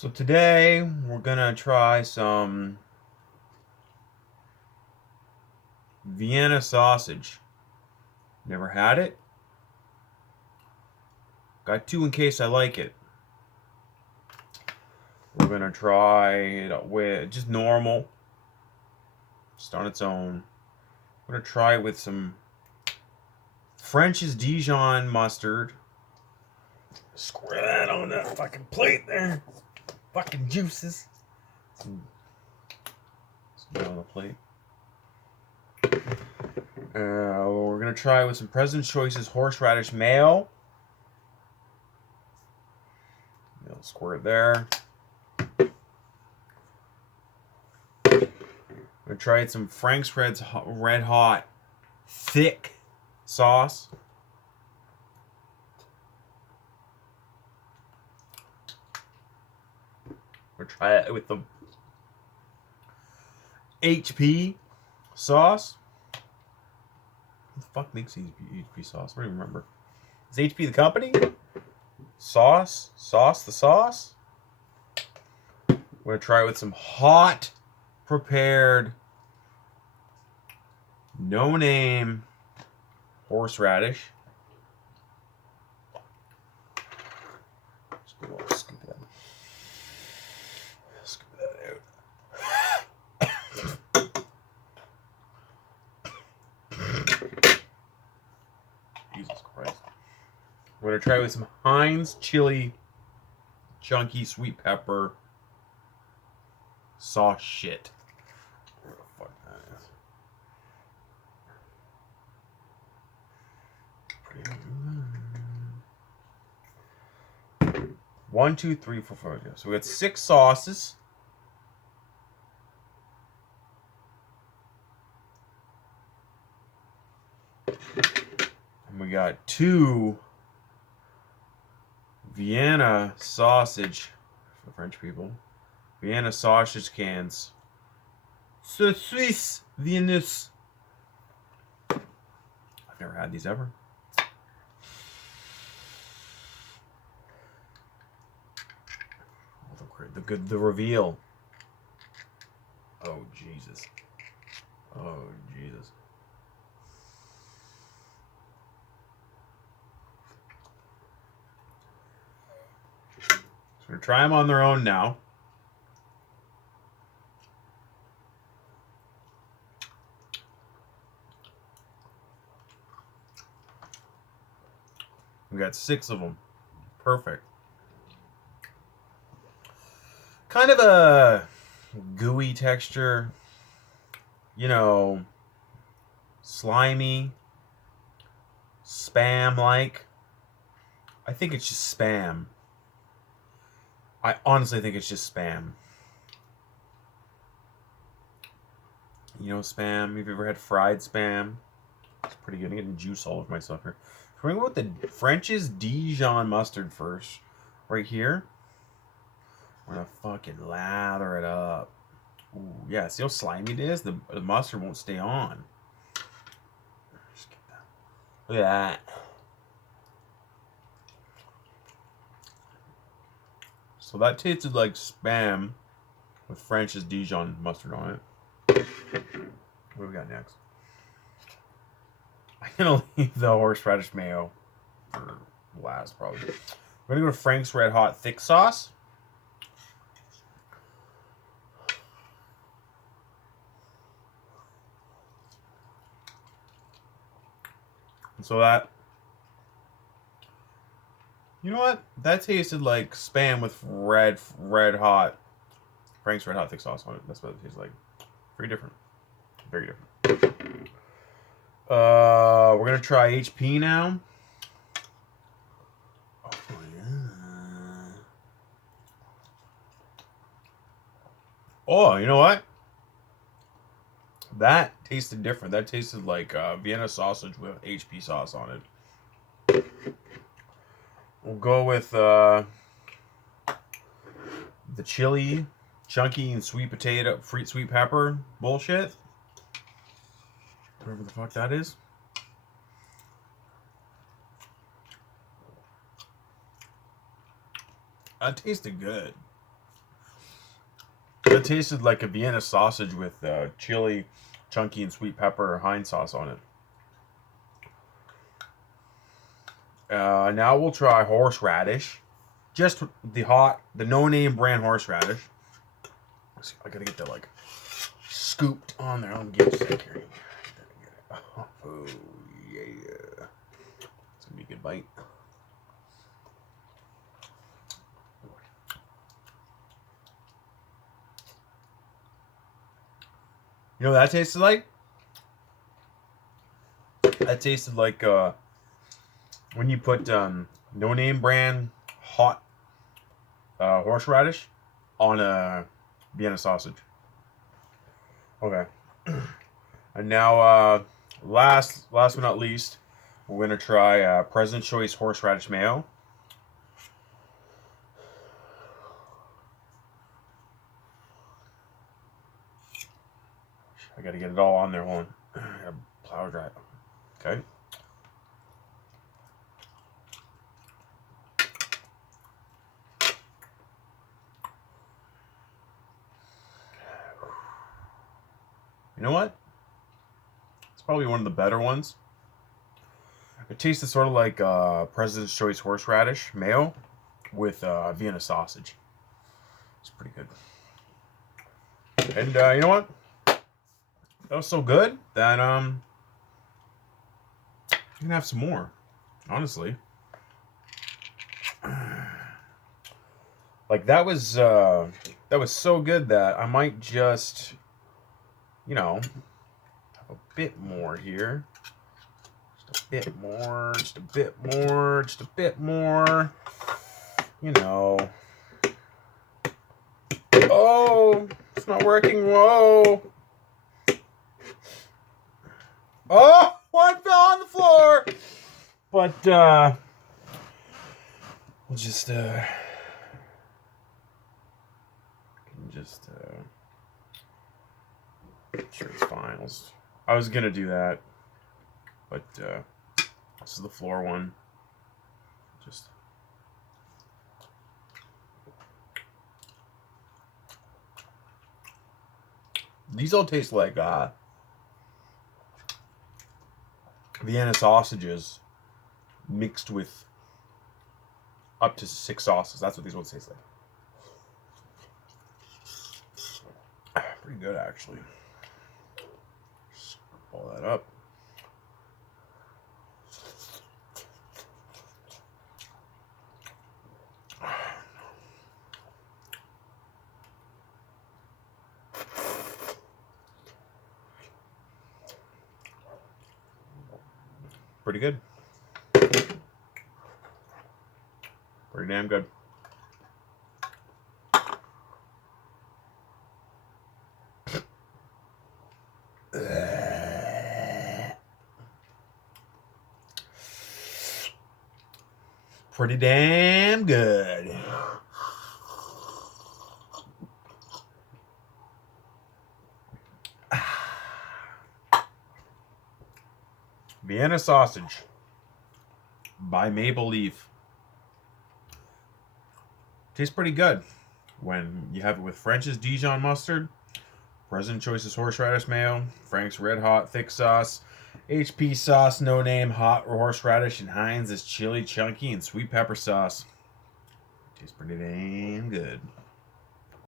So today we're gonna try some Vienna sausage. Never had it. Got two in case I like it. We're gonna try it with just normal, just on its own. We're gonna try it with some French's Dijon mustard. Square that on that fucking plate there. Fucking juices. Some on the plate. We're gonna try with some President's Choice's horseradish mayo. Squirt it there. I'm gonna try some Frank's Red Hot thick sauce. We're gonna try it with the HP sauce. Who the fuck makes HP sauce? I don't even remember. Is HP the company? Sauce the sauce. We're gonna try it with some hot prepared no name horseradish. Just a little scoop that. Scoop that out. Jesus Christ. We're gonna try with some Heinz chili, chunky sweet pepper sauce shit. Where the fuck that is? 1, 2, 3, 4, 5. So we got 6 sauces. And we got 2 Vienna sausage for French people. Vienna sausage cans. Ce Suisse Viennoise. I've never had these ever. The reveal. Oh Jesus. Oh Jesus. So we're gonna try them on their own now. We got 6 of them. Perfect. Kind of a gooey texture. You know, slimy. Spam-like. I think it's just spam. I honestly think it's just spam. You know spam? Have you ever had fried spam? It's pretty good. I'm getting juice all over myself here. We're going to go with the French's Dijon mustard first. Right here. We're going to fucking lather it up. Ooh, yeah, see how slimy it is? The mustard won't stay on. Just get that. Look at that. So that tasted like spam with French's Dijon mustard on it. What do we got next? I'm gonna leave the horseradish mayo for last, probably. We're gonna go to Frank's Red Hot thick sauce. And so that, you know what? That tasted like spam with red hot Frank's Red Hot thick sauce on it. That's what it tastes like. Very different. Very different. We're gonna try HP now. Oh yeah. Oh, you know what? That tasted different. That tasted like Vienna sausage with HP sauce on it. We'll go with the chili, chunky and sweet potato, sweet pepper bullshit. Whatever the fuck that is. That tasted good. It tasted like a Vienna sausage with chili, chunky, and sweet pepper Heinz sauce on it. Now we'll try horseradish. Just the no-name brand horseradish. I gotta get that like scooped on there. Let me get a sec here. Oh yeah, it's gonna be a good bite. You know what that tasted like? That tasted like when you put no-name brand hot horseradish on a Vienna sausage. Okay. And now, last but not least, we're gonna try President's Choice horseradish mayo. I gotta get it all on there. Hold on. Plow dry it. Okay. You know what? It's probably one of the better ones. It tasted sort of like President's Choice horseradish mayo with Vienna sausage. It's pretty good. And you know what? That was so good that you can have some more. Honestly, like that was so good that I might just, you know, have a bit more here. Just a bit more. Just a bit more. Just a bit more. You know. Oh, it's not working. Whoa. Oh, one fell on the floor. But we'll just make sure it's fine. I was gonna do that, but this is the floor one. Just these all taste like Vienna sausages mixed with up to 6 sauces. That's what these ones taste like. Pretty good, actually. Just pull that up. Pretty good. Pretty damn good. Pretty damn good. Vienna sausage by Maple Leaf. Tastes pretty good when you have it with French's Dijon mustard, President's Choice's horseradish mayo, Frank's Red Hot thick sauce, HP sauce, no name hot horseradish, and Heinz's chili chunky and sweet pepper sauce. Tastes pretty damn good.